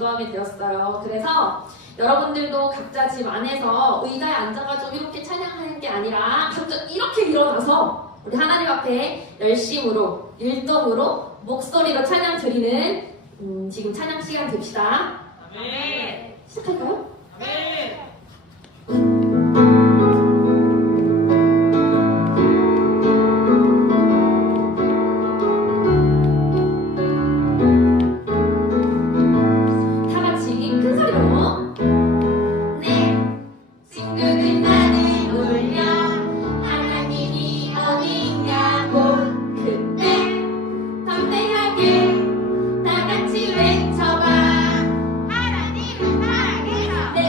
묵감이 되었어요. 그래서 여러분들도 각자 집 안에서 의자에 앉아가지고 이렇게 찬양하는 게 아니라 각자 이렇게 일어나서 우리 하나님 앞에 열심으로, 율동으로, 목소리로 찬양 드리는 지금 찬양 시간 됩시다. 아멘. 시작할까요? 아멘. 다 같이 큰 소리로. 네, 친구들 나를 울려 하나님이 어디냐고 그때 담대하게 다 같이 외쳐봐. 하나님은 살아계셔. 네,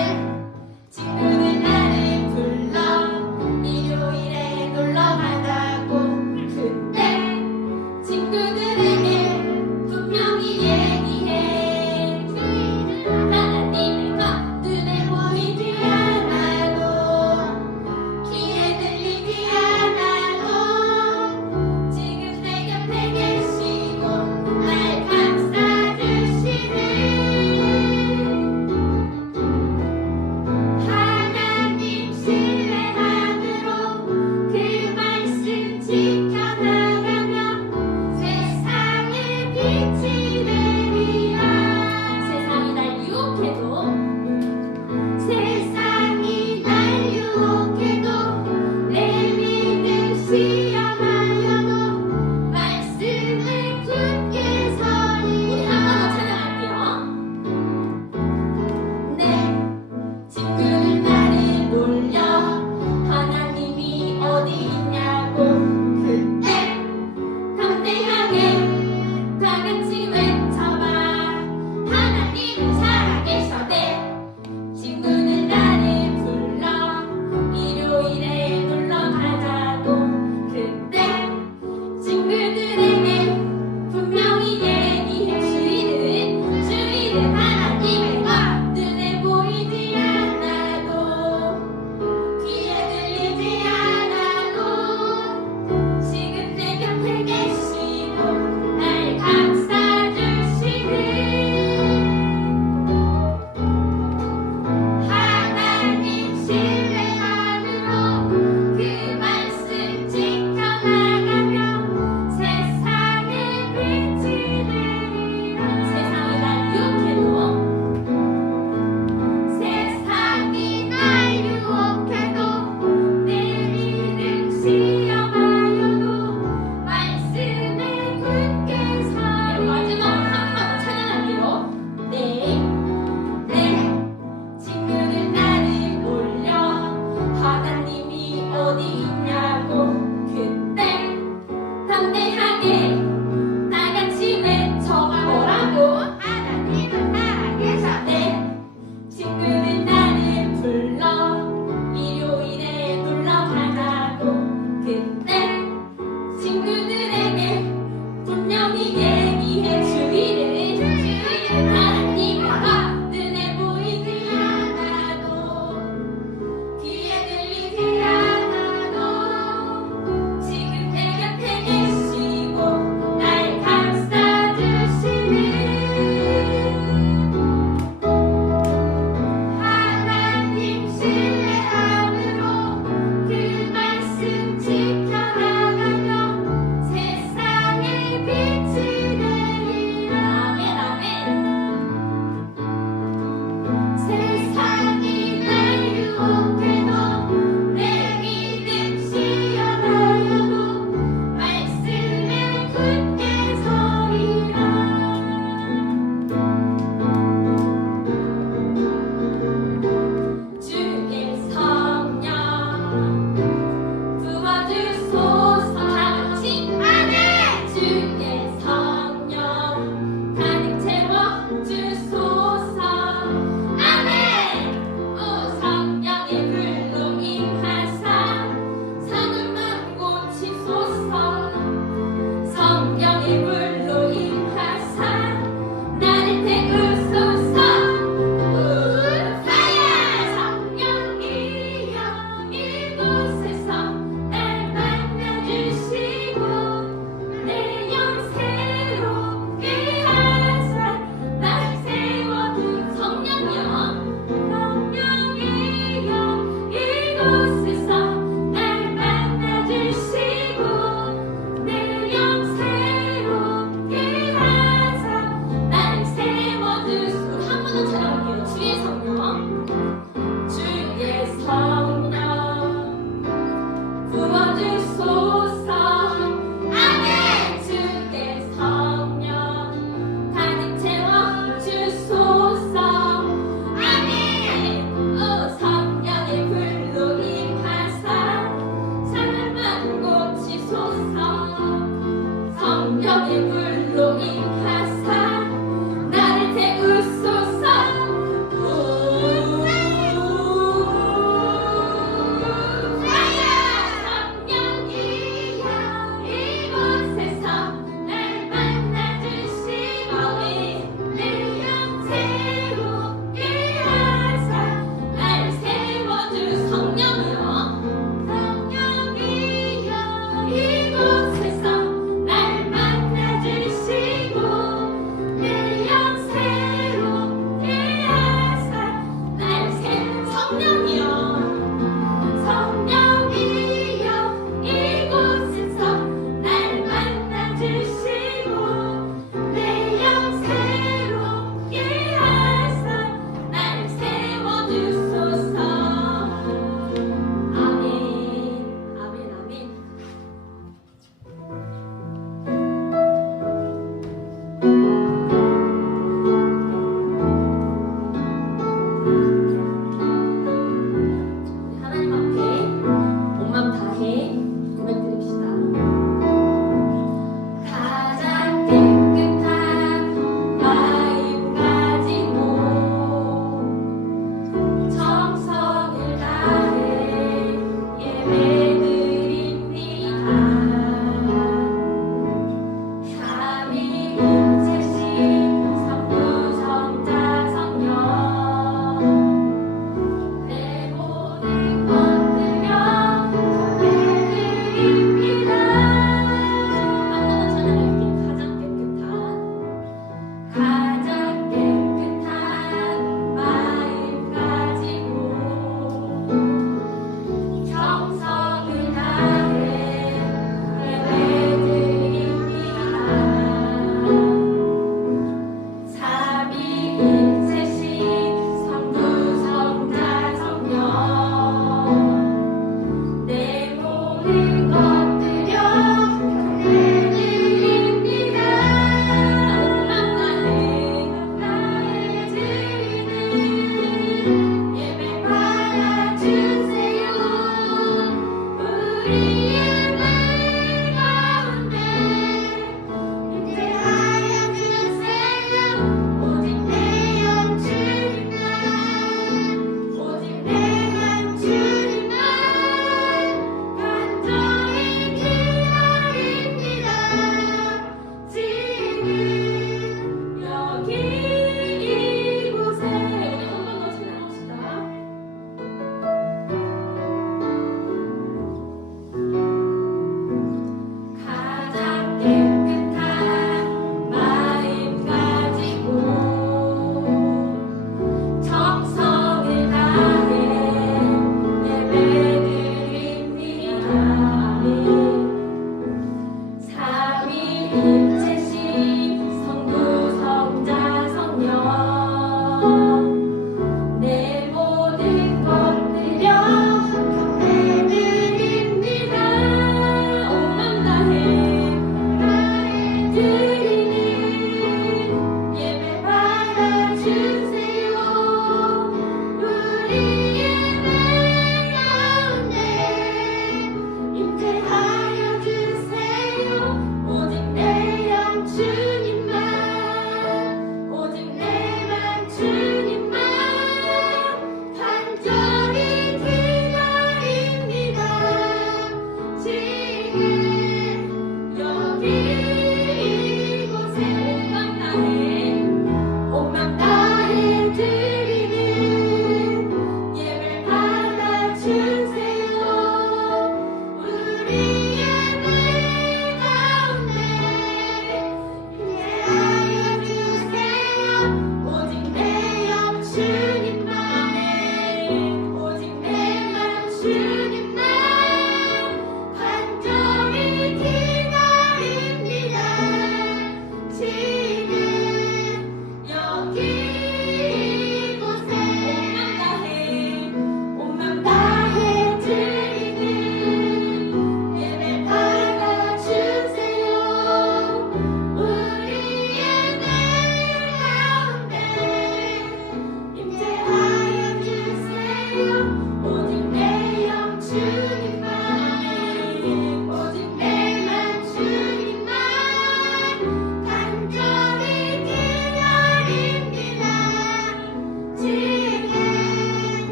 불로 임하사 나를 태우소서. 성령이여 이곳에서 날 만나주시고 내 영 채우게 하사 날 세워주. 성령이여 성령이여 이곳에서 날 만나주시고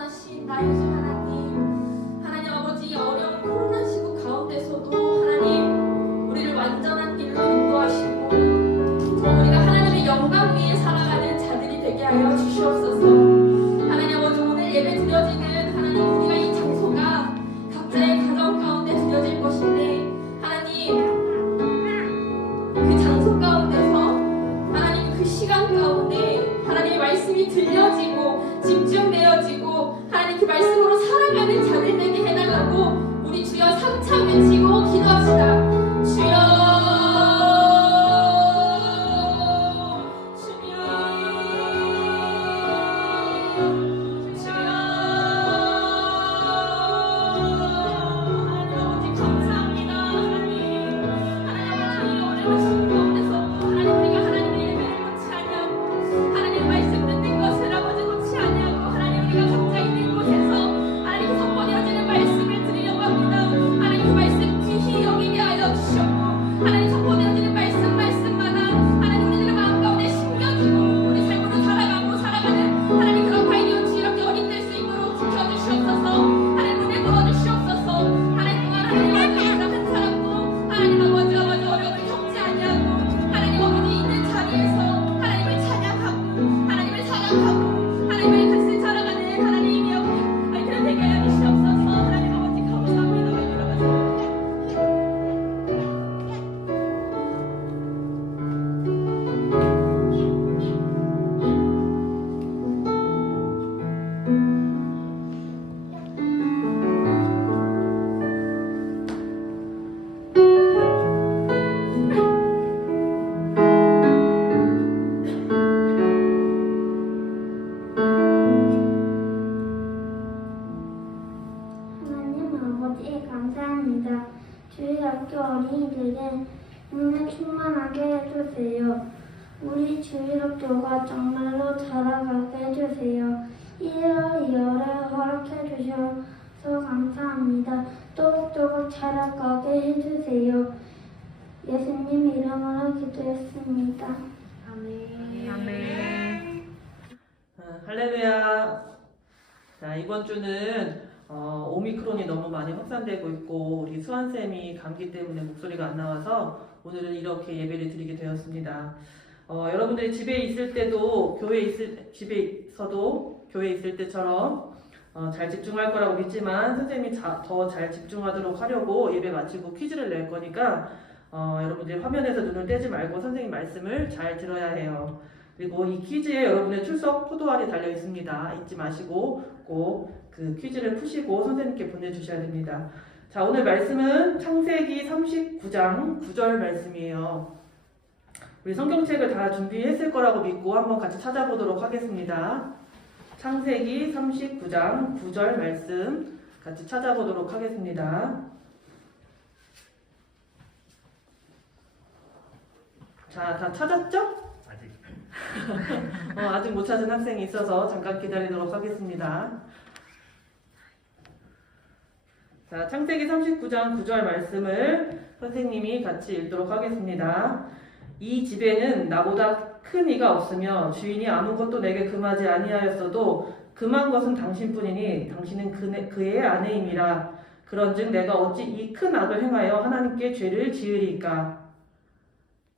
완전하신 나의 주 하나님, 하나님 아버지 어려운 코로나19 가운데서도 하나님 우리를 완전한 길로 인도하시고 우리가 하나님의 영광 위에 살아가는 자들이 되게 하여 주시옵소서. 하나님 아버지 오늘 예배 드려지는 하나님 우리가 이 장소가 각자의 가정 가운데 드려질 것인데 하나님 그 장소 가운데서 하나님 그 시간 가운데 하나님의 말씀이 들려지고 집중되어지고 하나님 그 말씀으로 살아가는 자들 되게 해달라고 우리 주여 3차 외치고 기도합시다. 주여 감사합니다. 주의 학교 어린이들의 눈을 충만하게 해주세요. 우리 주의 학교가 정말로 자라가게 해주세요. 1월 2월에 허락해 주셔서 감사합니다. 또박또박 자라가게 해주세요. 예수님 이름으로 기도했습니다. 아멘. 아멘. 할렐루야. 자, 이번 주는 오미크론이 너무 많이 확산되고 있고 우리 수환쌤이 감기 때문에 목소리가 안 나와서 오늘은 이렇게 예배를 드리게 되었습니다. 여러분들이 집에 있을 때도 집에서도 교회에 있을 때처럼 잘 집중할 거라고 믿지만 선생님이 더 잘 집중하도록 하려고 예배 마치고 퀴즈를 낼 거니까 여러분들이 화면에서 눈을 떼지 말고 선생님 말씀을 잘 들어야 해요. 그리고 이 퀴즈에 여러분의 출석 포도알이 달려 있습니다. 잊지 마시고 꼭 그 퀴즈를 푸시고 선생님께 보내주셔야 됩니다. 자, 오늘 말씀은 창세기 39장 9절 말씀이에요. 우리 성경책을 다 준비했을 거라고 믿고 한번 같이 찾아보도록 하겠습니다. 창세기 39장 9절 말씀 같이 찾아보도록 하겠습니다. 자, 다 찾았죠? 아직 못 찾은 학생이 있어서 잠깐 기다리도록 하겠습니다. 자, 창세기 39장 9절 말씀을 선생님이 같이 읽도록 하겠습니다. 이 집에는 나보다 큰 이가 없으며 주인이 아무것도 내게 금하지 아니하였어도 금한 것은 당신뿐이니 당신은 그의 아내임이라. 그런즉 내가 어찌 이 큰 악을 행하여 하나님께 죄를 지으리까.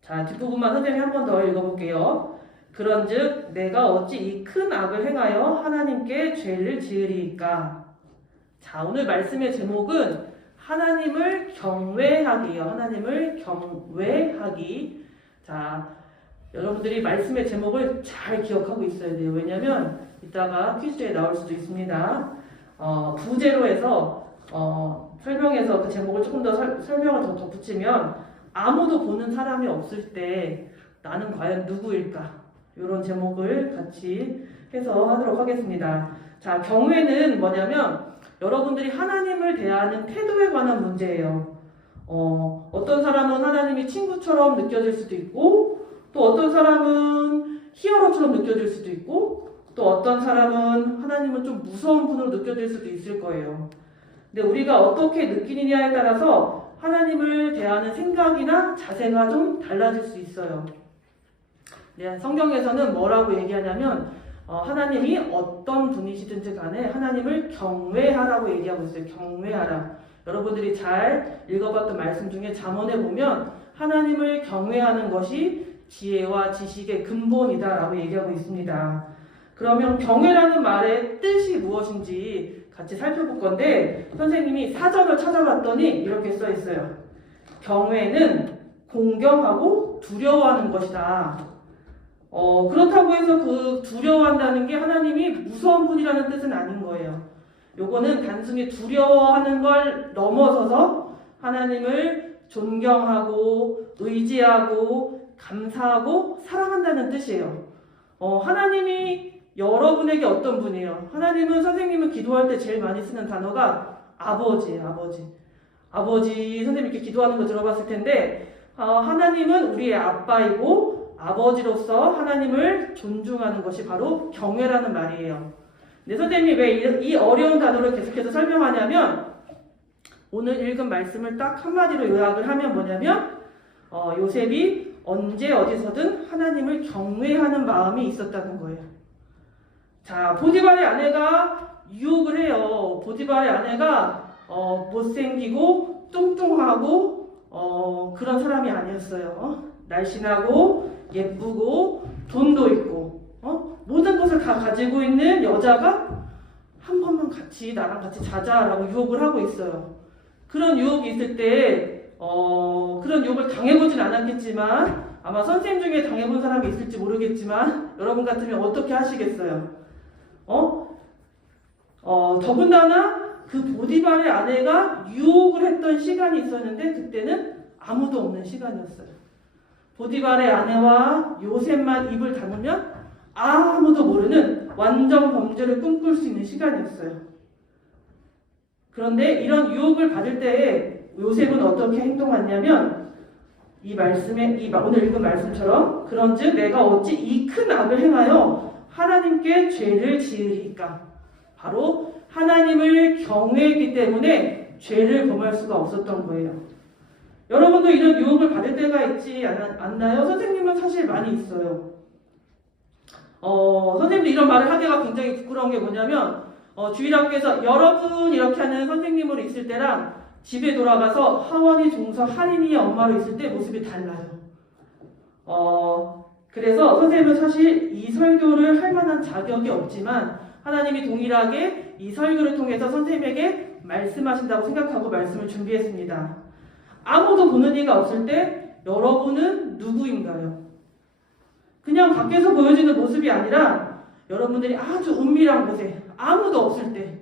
자, 뒷부분만 선생님이 한 번 더 읽어볼게요. 그런즉 내가 어찌 이 큰 악을 행하여 하나님께 죄를 지으리까. 자, 오늘 말씀의 제목은 하나님을 경외하기예요. 하나님을 경외하기. 자, 여러분들이 말씀의 제목을 잘 기억하고 있어야 돼요. 왜냐면 이따가 퀴즈에 나올 수도 있습니다. 부제로 해서 설명해서 그 제목을 조금 더 설명을 더 덧붙이면 아무도 보는 사람이 없을 때 나는 과연 누구일까? 이런 제목을 같이 해서 하도록 하겠습니다. 자, 경외는 뭐냐면 여러분들이 하나님을 대하는 태도에 관한 문제예요. 어떤 사람은 하나님이 친구처럼 느껴질 수도 있고, 또 어떤 사람은 히어로처럼 느껴질 수도 있고, 또 어떤 사람은 하나님은 좀 무서운 분으로 느껴질 수도 있을 거예요. 근데 우리가 어떻게 느끼느냐에 따라서 하나님을 대하는 생각이나 자세가 좀 달라질 수 있어요. 네, 성경에서는 뭐라고 얘기하냐면 하나님이 어떤 분이시든지 간에 하나님을 경외하라고 얘기하고 있어요. 경외하라. 여러분들이 잘 읽어봤던 말씀 중에 잠언에 보면 하나님을 경외하는 것이 지혜와 지식의 근본이다라고 얘기하고 있습니다. 그러면 경외라는 말의 뜻이 무엇인지 같이 살펴볼 건데 선생님이 사전을 찾아봤더니 이렇게 써 있어요. 경외는 공경하고 두려워하는 것이다. 그렇다고 해서 그 두려워한다는 게 하나님이 무서운 분이라는 뜻은 아닌 거예요. 요거는 단순히 두려워하는 걸 넘어서서 하나님을 존경하고 의지하고 감사하고 사랑한다는 뜻이에요. 하나님이 여러분에게 어떤 분이에요? 하나님은 선생님은 기도할 때 제일 많이 쓰는 단어가 아버지예요. 아버지. 아버지 선생님 이렇게 기도하는 거 들어봤을 텐데 하나님은 우리의 아빠이고 아버지로서 하나님을 존중하는 것이 바로 경외라는 말이에요. 근데 선생님이 왜 이 어려운 단어를 계속해서 설명하냐면 오늘 읽은 말씀을 딱 한마디로 요약을 하면 뭐냐면 요셉이 언제 어디서든 하나님을 경외하는 마음이 있었다는 거예요. 자, 보디발의 아내가 유혹을 해요. 보디발의 아내가 못생기고 뚱뚱하고 그런 사람이 아니었어요. 날씬하고 예쁘고 돈도 있고 모든 것을 다 가지고 있는 여자가 한 번만 나랑 같이 자자라고 유혹을 하고 있어요. 그런 유혹이 있을 때 그런 유혹을 당해보진 않았겠지만 아마 선생님 중에 당해본 사람이 있을지 모르겠지만 여러분 같으면 어떻게 하시겠어요? 더군다나 그 보디발의 아내가 유혹을 했던 시간이 있었는데 그때는 아무도 없는 시간이었어요. 보디발의 아내와 요셉만 입을 다물면 아무도 모르는 완전 범죄를 꿈꿀 수 있는 시간이었어요. 그런데 이런 유혹을 받을 때에 요셉은 어떻게 행동했냐면 이 말씀에 오늘 읽은 말씀처럼 그런즉 내가 어찌 이 큰 악을 행하여 하나님께 죄를 지으리까. 바로 하나님을 경외했기 때문에 죄를 범할 수가 없었던 거예요. 여러분도 이런 유혹을 받을 때가 있지 않나요? 선생님은 사실 많이 있어요. 선생님도 이런 말을 하기가 굉장히 부끄러운 게 뭐냐면 주일학교에서 여러분 이렇게 하는 선생님으로 있을 때랑 집에 돌아가서 하원이 종서 할인이의 엄마로 있을 때 모습이 달라요. 그래서 선생님은 사실 이 설교를 할 만한 자격이 없지만 하나님이 동일하게 이 설교를 통해서 선생님에게 말씀하신다고 생각하고 말씀을 준비했습니다. 아무도 보는 이가 없을 때 여러분은 누구인가요? 그냥 밖에서 보여지는 모습이 아니라 여러분들이 아주 은밀한 곳에 아무도 없을 때,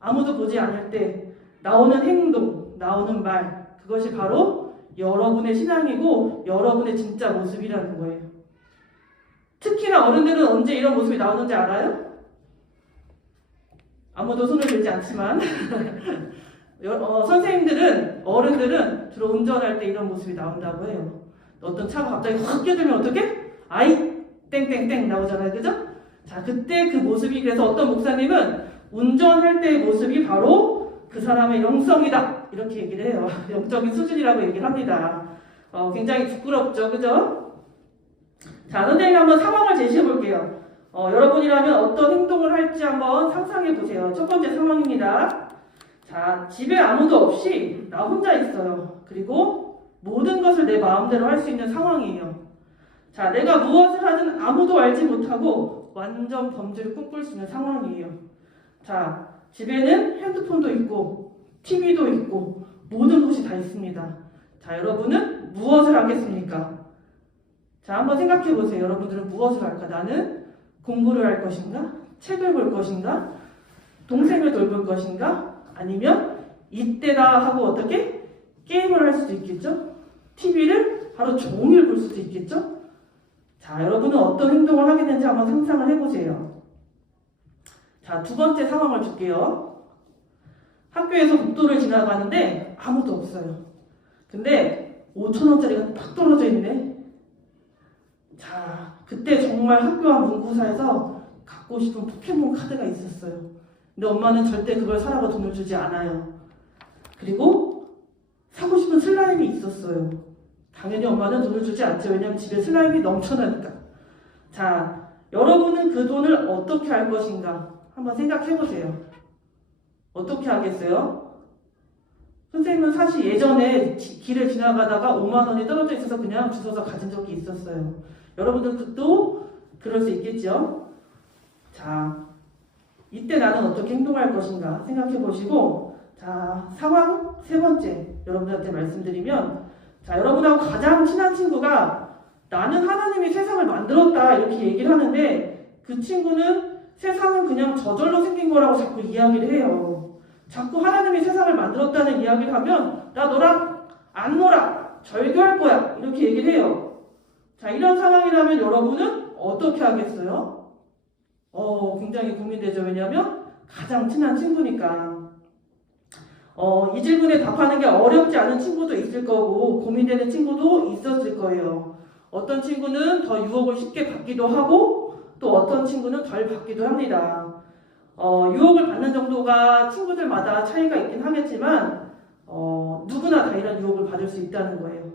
아무도 보지 않을 때 나오는 행동, 나오는 말, 그것이 바로 여러분의 신앙이고 여러분의 진짜 모습이라는 거예요. 특히나 어른들은 언제 이런 모습이 나오는지 알아요? 아무도 손을 들지 않지만 선생님들은, 어른들은 주로 운전할 때 이런 모습이 나온다고 해요. 어떤 차가 갑자기 확 끼어들면 어떻게? 아이 땡땡땡 나오잖아요. 그죠? 자, 그때 그 모습이, 그래서 어떤 목사님은 운전할 때의 모습이 바로 그 사람의 영성이다 이렇게 얘기를 해요. 영적인 수준이라고 얘기를 합니다. 굉장히 부끄럽죠. 그죠? 자, 선생님이 한번 상황을 제시해 볼게요. 여러분이라면 어떤 행동을 할지 한번 상상해 보세요. 첫 번째 상황입니다. 자, 집에 아무도 없이 나 혼자 있어요. 그리고 모든 것을 내 마음대로 할 수 있는 상황이에요. 자, 내가 무엇을 하든 아무도 알지 못하고 완전 범죄를 꿈꿀 수 있는 상황이에요. 자, 집에는 핸드폰도 있고 TV도 있고 모든 것이 다 있습니다. 자, 여러분은 무엇을 하겠습니까? 자, 한번 생각해 보세요. 여러분들은 무엇을 할까? 나는 공부를 할 것인가? 책을 볼 것인가? 동생을 돌볼 것인가? 아니면 이때다 하고 어떻게? 게임을 할 수도 있겠죠? TV를 하루 종일 볼 수도 있겠죠? 자, 여러분은 어떤 행동을 하겠는지 한번 상상을 해보세요. 자, 두 번째 상황을 줄게요. 학교에서 국도를 지나가는데 아무도 없어요. 근데 5,000원짜리가 딱 떨어져 있네. 자, 그때 정말 학교 앞 문구사에서 갖고 싶은 포켓몬 카드가 있었어요. 근데 엄마는 절대 그걸 사라고 돈을 주지 않아요. 그리고 사고 싶은 슬라임이 있었어요. 당연히 엄마는 돈을 주지 않죠. 왜냐하면 집에 슬라임이 넘쳐나니까. 자, 여러분은 그 돈을 어떻게 할 것인가? 한번 생각해 보세요. 어떻게 하겠어요? 선생님은 사실 예전에 길을 지나가다가 5만 원이 떨어져 있어서 그냥 주워서 가진 적이 있었어요. 여러분들도 그럴 수 있겠죠? 자, 이때 나는 어떻게 행동할 것인가 생각해 보시고, 자, 상황 세 번째 여러분들한테 말씀드리면, 자, 여러분하고 가장 친한 친구가 나는 하나님이 세상을 만들었다 이렇게 얘기를 하는데, 그 친구는 세상은 그냥 저절로 생긴 거라고 자꾸 이야기를 해요. 자꾸 하나님이 세상을 만들었다는 이야기를 하면 나 너랑 안 놀아, 절교할 거야 이렇게 얘기를 해요. 자, 이런 상황이라면 여러분은 어떻게 하겠어요? 굉장히 고민되죠. 왜냐하면 가장 친한 친구니까. 이 질문에 답하는 게 어렵지 않은 친구도 있을 거고 고민되는 친구도 있었을 거예요. 어떤 친구는 더 유혹을 쉽게 받기도 하고 또 어떤 친구는 덜 받기도 합니다. 유혹을 받는 정도가 친구들마다 차이가 있긴 하겠지만 누구나 다 이런 유혹을 받을 수 있다는 거예요.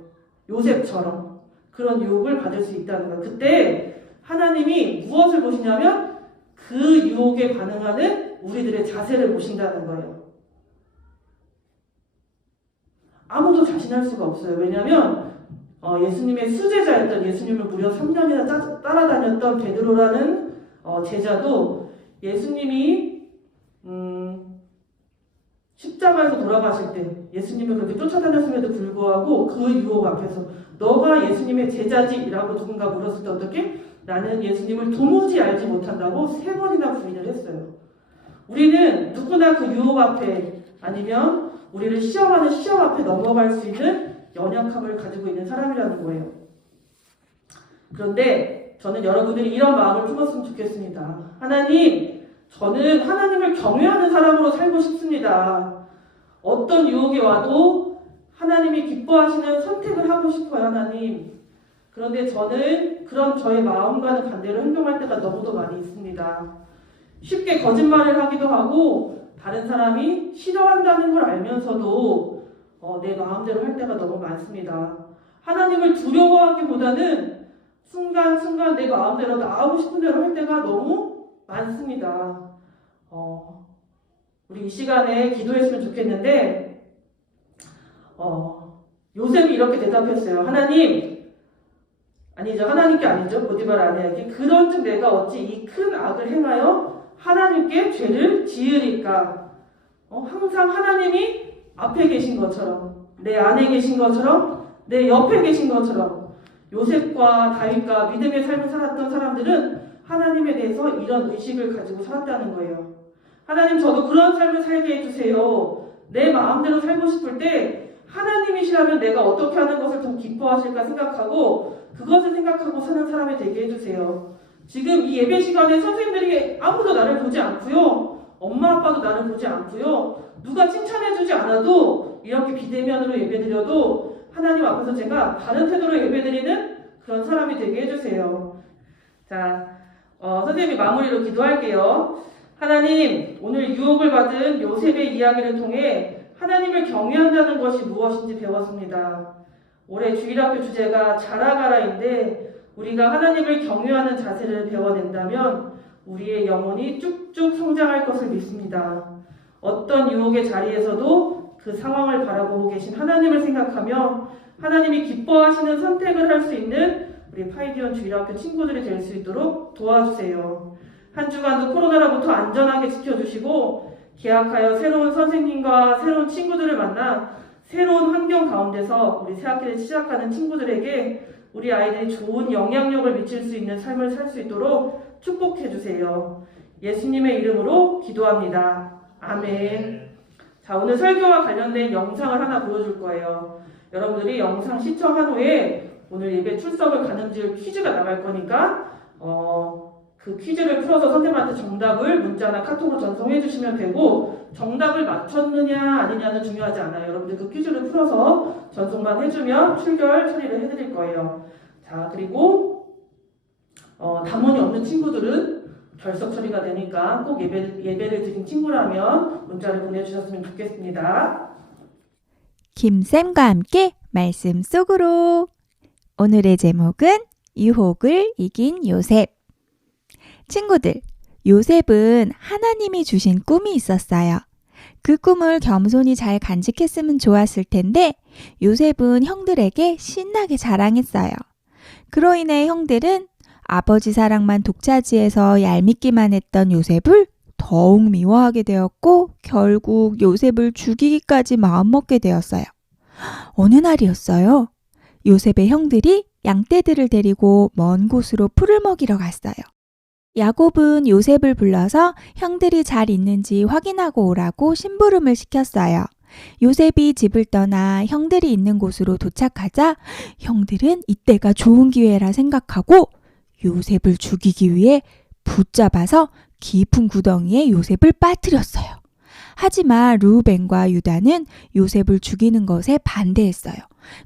요셉처럼 그런 유혹을 받을 수 있다는 거예요. 그때 하나님이 무엇을 보시냐면 그 유혹에 반응하는 우리들의 자세를 보신다는 거예요. 아무도 자신할 수가 없어요. 왜냐하면 예수님의 수제자였던, 예수님을 무려 3년이나 따라다녔던 베드로라는 제자도 예수님이 십자가에서 돌아가실 때 예수님을 그렇게 쫓아다녔음에도 불구하고 그 유혹 앞에서 너가 예수님의 제자지라고 누군가 물었을 때 어떻게? 나는 예수님을 도무지 알지 못한다고 3번이나 부인을 했어요. 우리는 누구나 그 유혹 앞에 아니면 우리를 시험하는 시험 앞에 넘어갈 수 있는 연약함을 가지고 있는 사람이라는 거예요. 그런데 저는 여러분들이 이런 마음을 품었으면 좋겠습니다. 하나님, 저는 하나님을 경외하는 사람으로 살고 싶습니다. 어떤 유혹이 와도 하나님이 기뻐하시는 선택을 하고 싶어요, 하나님. 그런데 저는 그런 저의 마음과는 반대로 행동할 때가 너무도 많이 있습니다. 쉽게 거짓말을 하기도 하고 다른 사람이 싫어한다는 걸 알면서도 내 마음대로 할 때가 너무 많습니다. 하나님을 두려워하기보다는 순간순간 내 마음대로 나하고 싶은 대로 할 때가 너무 많습니다. 우리 이 시간에 기도했으면 좋겠는데 요셉이 이렇게 대답했어요. 하나님께 아니죠. 보디발 아내에게 그런즉 내가 어찌 이 큰 악을 행하여 하나님께 죄를 지으리까. 항상 하나님이 앞에 계신 것처럼, 내 안에 계신 것처럼, 내 옆에 계신 것처럼 요셉과 다윗과 믿음의 삶을 살았던 사람들은 하나님에 대해서 이런 의식을 가지고 살았다는 거예요. 하나님, 저도 그런 삶을 살게 해주세요. 내 마음대로 살고 싶을 때 하나님이시라면 내가 어떻게 하는 것을 더 기뻐하실까 생각하고 그것을 생각하고 사는 사람이 되게 해주세요. 지금 이 예배 시간에 선생님들이 아무도 나를 보지 않고요. 엄마 아빠도 나를 보지 않고요. 누가 칭찬해주지 않아도 이렇게 비대면으로 예배드려도 하나님 앞에서 제가 바른 태도로 예배드리는 그런 사람이 되게 해주세요. 자, 선생님이 마무리로 기도할게요. 하나님, 오늘 유혹을 받은 요셉의 이야기를 통해 하나님을 경외한다는 것이 무엇인지 배웠습니다. 올해 주일학교 주제가 자라가라인데 우리가 하나님을 경외하는 자세를 배워낸다면 우리의 영혼이 쭉쭉 성장할 것을 믿습니다. 어떤 유혹의 자리에서도 그 상황을 바라보고 계신 하나님을 생각하며 하나님이 기뻐하시는 선택을 할 수 있는 우리 파이디언 주일학교 친구들이 될 수 있도록 도와주세요. 한 주간도 코로나로부터 안전하게 지켜주시고 계약하여 새로운 선생님과 새로운 친구들을 만나 새로운 환경 가운데서 우리 새학기를 시작하는 친구들에게 우리 아이들이 좋은 영향력을 미칠 수 있는 삶을 살 수 있도록 축복해 주세요. 예수님의 이름으로 기도합니다. 아멘. 자, 오늘 설교와 관련된 영상을 하나 보여줄 거예요. 여러분들이 영상 시청한 후에 오늘 예배 출석을 가늠지을 퀴즈가 나갈 거니까 그 퀴즈를 풀어서 선생님한테 정답을 문자나 카톡으로 전송해 주시면 되고 정답을 맞췄느냐 아니냐는 중요하지 않아요. 여러분들 그 퀴즈를 풀어서 전송만 해주면 출결 처리를 해드릴 거예요. 자, 그리고 담원이 없는 친구들은 결석 처리가 되니까 꼭 예배를 드린 친구라면 문자를 보내주셨으면 좋겠습니다. 김쌤과 함께 말씀 속으로. 오늘의 제목은 유혹을 이긴 요셉. 친구들, 요셉은 하나님이 주신 꿈이 있었어요. 그 꿈을 겸손히 잘 간직했으면 좋았을 텐데 요셉은 형들에게 신나게 자랑했어요. 그로 인해 형들은 아버지 사랑만 독차지해서 얄밉기만 했던 요셉을 더욱 미워하게 되었고 결국 요셉을 죽이기까지 마음먹게 되었어요. 어느 날이었어요. 요셉의 형들이 양떼들을 데리고 먼 곳으로 풀을 먹이러 갔어요. 야곱은 요셉을 불러서 형들이 잘 있는지 확인하고 오라고 심부름을 시켰어요. 요셉이 집을 떠나 형들이 있는 곳으로 도착하자 형들은 이때가 좋은 기회라 생각하고 요셉을 죽이기 위해 붙잡아서 깊은 구덩이에 요셉을 빠뜨렸어요. 하지만 르우벤과 유다는 요셉을 죽이는 것에 반대했어요.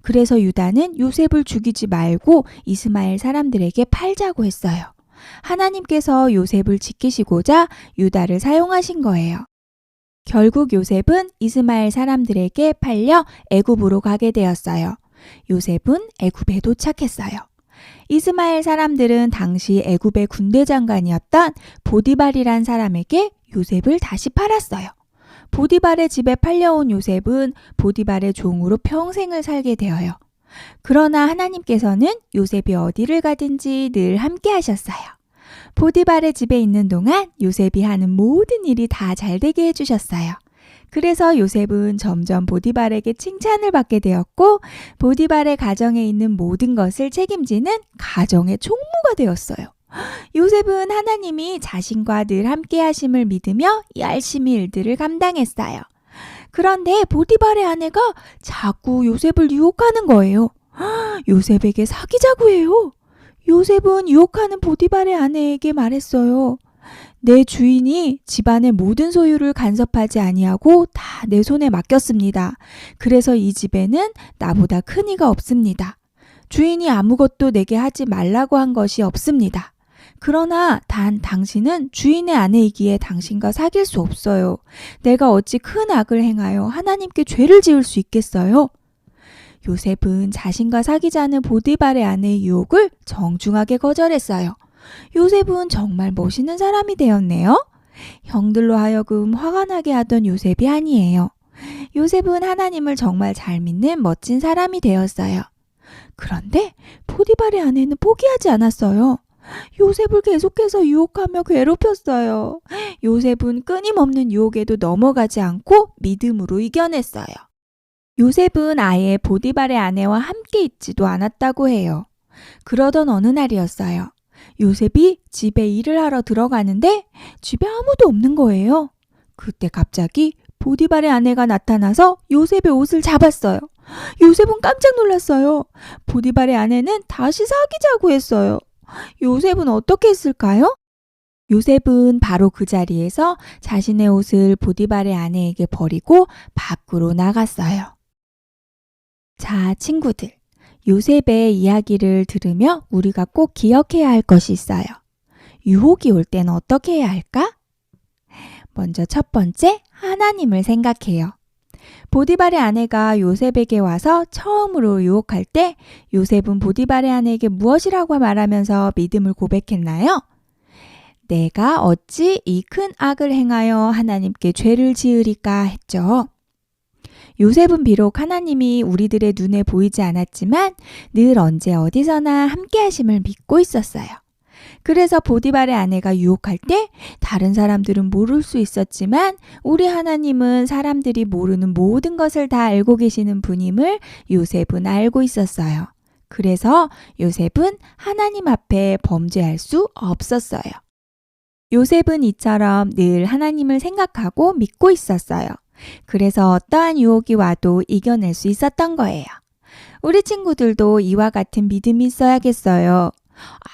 그래서 유다는 요셉을 죽이지 말고 이스마엘 사람들에게 팔자고 했어요. 하나님께서 요셉을 지키시고자 유다를 사용하신 거예요. 결국 요셉은 이스마엘 사람들에게 팔려 애굽으로 가게 되었어요. 요셉은 애굽에 도착했어요. 이스마엘 사람들은 당시 애굽의 군대 장관이었던 보디발이란 사람에게 요셉을 다시 팔았어요. 보디발의 집에 팔려온 요셉은 보디발의 종으로 평생을 살게 되어요. 그러나 하나님께서는 요셉이 어디를 가든지 늘 함께 하셨어요. 보디발의 집에 있는 동안 요셉이 하는 모든 일이 다 잘되게 해주셨어요. 그래서 요셉은 점점 보디발에게 칭찬을 받게 되었고 보디발의 가정에 있는 모든 것을 책임지는 가정의 총무가 되었어요. 요셉은 하나님이 자신과 늘 함께 하심을 믿으며 열심히 일들을 감당했어요. 그런데 보디발의 아내가 자꾸 요셉을 유혹하는 거예요. 요셉에게 사귀자고 해요. 요셉은 유혹하는 보디발의 아내에게 말했어요. 내 주인이 집안의 모든 소유를 간섭하지 아니하고 다 내 손에 맡겼습니다. 그래서 이 집에는 나보다 큰 이가 없습니다. 주인이 아무것도 내게 하지 말라고 한 것이 없습니다. 그러나 단 당신은 주인의 아내이기에 당신과 사귈 수 없어요. 내가 어찌 큰 악을 행하여 하나님께 죄를 지을 수 있겠어요? 요셉은 자신과 사귀자는 보디발의 아내의 유혹을 정중하게 거절했어요. 요셉은 정말 멋있는 사람이 되었네요. 형들로 하여금 화가 나게 하던 요셉이 아니에요. 요셉은 하나님을 정말 잘 믿는 멋진 사람이 되었어요. 그런데 보디발의 아내는 포기하지 않았어요. 요셉을 계속해서 유혹하며 괴롭혔어요. 요셉은 끊임없는 유혹에도 넘어가지 않고 믿음으로 이겨냈어요. 요셉은 아예 보디발의 아내와 함께 있지도 않았다고 해요. 그러던 어느 날이었어요. 요셉이 집에 일을 하러 들어가는데 집에 아무도 없는 거예요. 그때 갑자기 보디발의 아내가 나타나서 요셉의 옷을 잡았어요. 요셉은 깜짝 놀랐어요. 보디발의 아내는 다시 사귀자고 했어요. 요셉은 어떻게 했을까요? 요셉은 바로 그 자리에서 자신의 옷을 보디발의 아내에게 버리고 밖으로 나갔어요. 자, 친구들. 요셉의 이야기를 들으며 우리가 꼭 기억해야 할 것이 있어요. 유혹이 올 때는 어떻게 해야 할까? 먼저 첫 번째, 하나님을 생각해요. 보디발의 아내가 요셉에게 와서 처음으로 유혹할 때 요셉은 보디발의 아내에게 무엇이라고 말하면서 믿음을 고백했나요? 내가 어찌 이 큰 악을 행하여 하나님께 죄를 지으리까 했죠. 요셉은 비록 하나님이 우리들의 눈에 보이지 않았지만 늘 언제 어디서나 함께 하심을 믿고 있었어요. 그래서 보디발의 아내가 유혹할 때 다른 사람들은 모를 수 있었지만 우리 하나님은 사람들이 모르는 모든 것을 다 알고 계시는 분임을 요셉은 알고 있었어요. 그래서 요셉은 하나님 앞에 범죄할 수 없었어요. 요셉은 이처럼 늘 하나님을 생각하고 믿고 있었어요. 그래서 어떠한 유혹이 와도 이겨낼 수 있었던 거예요. 우리 친구들도 이와 같은 믿음이 있어야겠어요.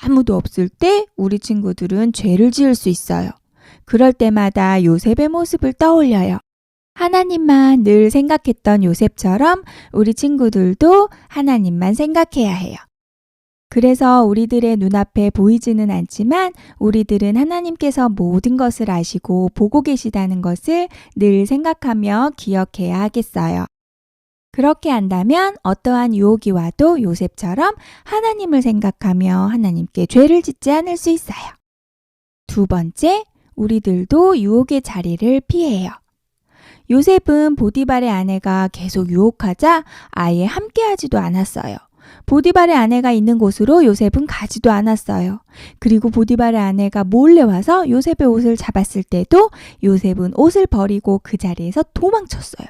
아무도 없을 때 우리 친구들은 죄를 지을 수 있어요. 그럴 때마다 요셉의 모습을 떠올려요. 하나님만 늘 생각했던 요셉처럼 우리 친구들도 하나님만 생각해야 해요. 그래서 우리들의 눈앞에 보이지는 않지만 우리들은 하나님께서 모든 것을 아시고 보고 계시다는 것을 늘 생각하며 기억해야 하겠어요. 그렇게 한다면 어떠한 유혹이 와도 요셉처럼 하나님을 생각하며 하나님께 죄를 짓지 않을 수 있어요. 두 번째, 우리들도 유혹의 자리를 피해요. 요셉은 보디발의 아내가 계속 유혹하자 아예 함께하지도 않았어요. 보디발의 아내가 있는 곳으로 요셉은 가지도 않았어요. 그리고 보디발의 아내가 몰래 와서 요셉의 옷을 잡았을 때도 요셉은 옷을 버리고 그 자리에서 도망쳤어요.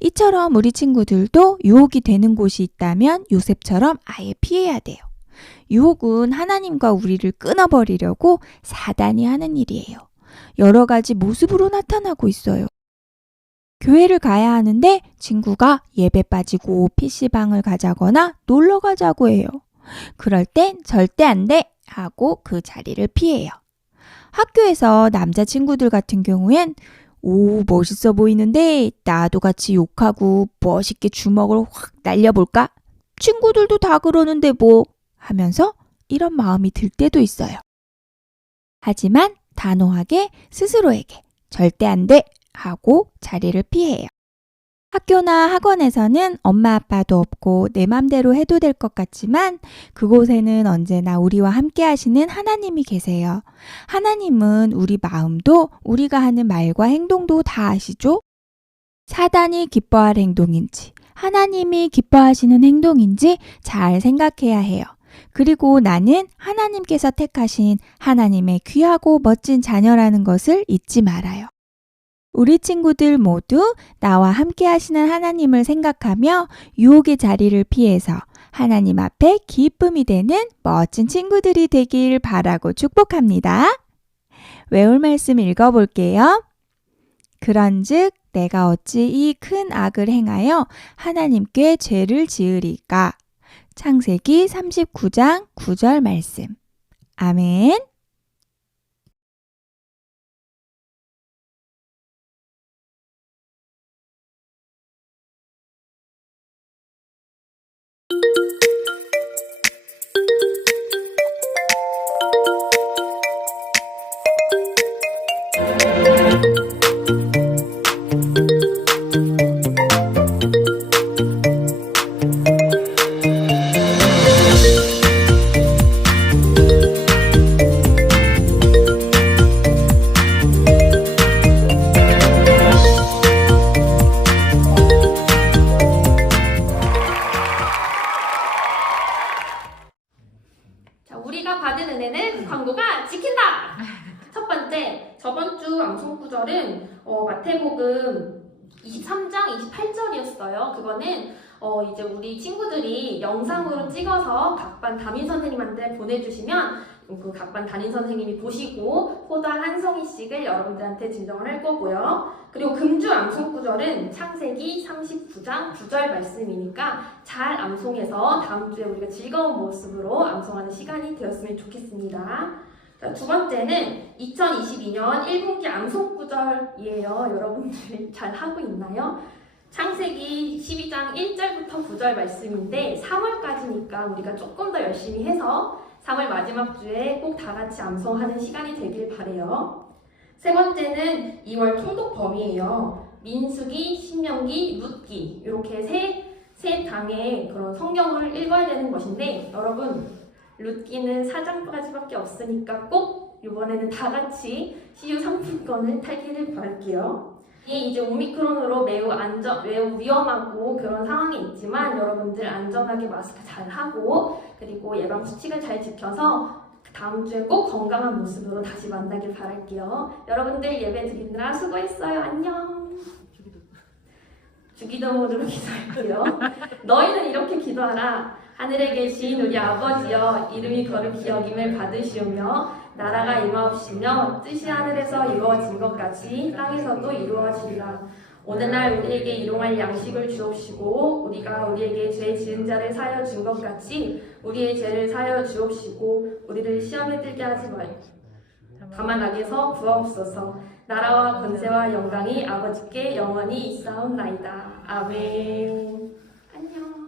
이처럼 우리 친구들도 유혹이 되는 곳이 있다면 요셉처럼 아예 피해야 돼요. 유혹은 하나님과 우리를 끊어버리려고 사단이 하는 일이에요. 여러 가지 모습으로 나타나고 있어요. 교회를 가야 하는데 친구가 예배 빠지고 PC방을 가자거나 놀러 가자고 해요. 그럴 땐 절대 안 돼! 하고 그 자리를 피해요. 학교에서 남자친구들 같은 경우엔 오, 멋있어 보이는데 나도 같이 욕하고 멋있게 주먹을 확 날려볼까? 친구들도 다 그러는데 뭐 하면서 이런 마음이 들 때도 있어요. 하지만 단호하게 스스로에게 절대 안 돼! 하고 자리를 피해요. 학교나 학원에서는 엄마 아빠도 없고 내 맘대로 해도 될 것 같지만 그곳에는 언제나 우리와 함께 하시는 하나님이 계세요. 하나님은 우리 마음도 우리가 하는 말과 행동도 다 아시죠? 사단이 기뻐할 행동인지 하나님이 기뻐하시는 행동인지 잘 생각해야 해요. 그리고 나는 하나님께서 택하신 하나님의 귀하고 멋진 자녀라는 것을 잊지 말아요. 우리 친구들 모두 나와 함께 하시는 하나님을 생각하며 유혹의 자리를 피해서 하나님 앞에 기쁨이 되는 멋진 친구들이 되길 바라고 축복합니다. 외울 말씀 읽어볼게요. 그런즉 내가 어찌 이 큰 악을 행하여 하나님께 죄를 지으리까? 창세기 39장 9절 말씀. 아멘. 자, 우리가 받은 은혜는 광고가 지킨다! 첫 번째, 저번 주 암송 구절은 마태복음 23장 28절이었어요. 그거는 이제 우리 친구들이 영상으로 찍어서 각반 담임 선생님한테 보내주시면 그 각반 담임 선생님이 보시고 호달 한 송이씩을 여러분들한테 증정을 할 거고요. 그리고 금주 암송 구절은 창세기 39장 9절 말씀이니까 잘 암송해서 다음 주에 우리가 즐거운 모습으로 암송하는 시간이 되었으면 좋겠습니다. 자, 두 번째는 2022년 1분기 암송 구절이에요. 여러분들 잘 하고 있나요? 창세기 12장 1절부터 9절 말씀인데 3월까지니까 우리가 조금 더 열심히 해서 3월 마지막 주에 꼭 다 같이 암송하는 시간이 되길 바래요. 세 번째는 2월 통독 범위예요. 민수기, 신명기, 룻기 이렇게 세 장의 그런 성경을 읽어야 되는 것인데 여러분 룻기는 4장까지밖에 없으니까 꼭 이번에는 다 같이 CU 상품권을 타기를 바랄게요. 이제 오미크론으로 매우 위험하고 그런 상황이 있지만 여러분들 안전하게 마스크 잘 하고 그리고 예방 수칙을 잘 지켜서 다음 주에 꼭 건강한 모습으로 다시 만나길 바랄게요. 여러분들 예배 드리느라 수고했어요. 안녕. 주기도문으로 기도할게요. 너희는 이렇게 기도하라. 하늘에 계신 우리 아버지여, 이름이 거룩히 여김을 받으시오며 나라가 임하옵시며 뜻이 하늘에서 이루어진 것 같이 땅에서도 이루어지리라. 오늘날 우리에게 일용할 양식을 주옵시고 우리가 우리에게 죄 지은 자를 사하여 준 것 같이 우리의 죄를 사하여 주옵시고 우리를 시험에 들게 하지 말고 다만 악에서 구하옵소서. 나라와 권세와 영광이 아버지께 영원히 있사옵나이다. 아멘. 안녕.